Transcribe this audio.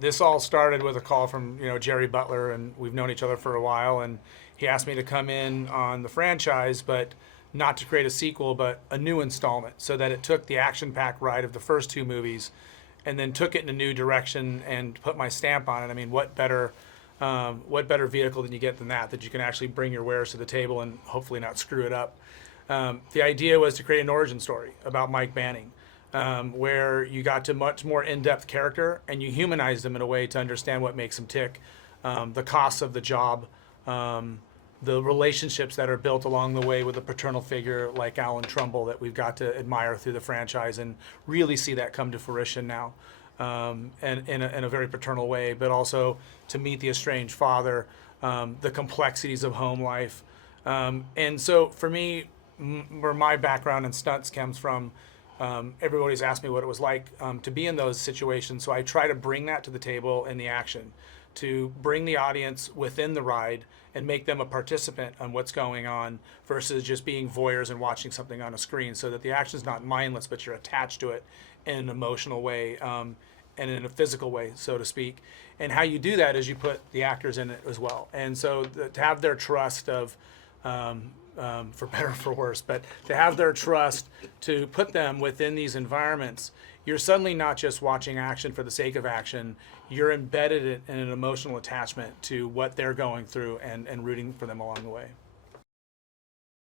this all started with a call from Gerard Butler, and we've known each other for a while, and he asked me to come in on the franchise, but not to create a sequel, but a new installment, so that it took the action-packed ride of the first two movies, and then took it in a new direction and put my stamp on it. I mean, what better vehicle than you get than that you can actually bring your wares to the table and hopefully not screw it up. The idea was to create an origin story about Mike Banning, where you got to much more in-depth character and you humanized him in a way to understand what makes him tick, the costs of the job, the relationships that are built along the way with a paternal figure like Allan Trumbull that we've got to admire through the franchise and really see that come to fruition now, and in a very paternal way, but also to meet the estranged father, the complexities of home life. And so for me, where my background in stunts comes from, everybody's asked me what it was like to be in those situations. So I try to bring that to the table in the action, to bring the audience within the ride and make them a participant on what's going on versus just being voyeurs and watching something on a screen, so that the action's not mindless, but you're attached to it in an emotional way, and in a physical way, so to speak. And how you do that is you put the actors in it as well. And so to have their trust of, for better or for worse, but to have their trust to put them within these environments, you're suddenly not just watching action for the sake of action, you're embedded in an emotional attachment to what they're going through and rooting for them along the way.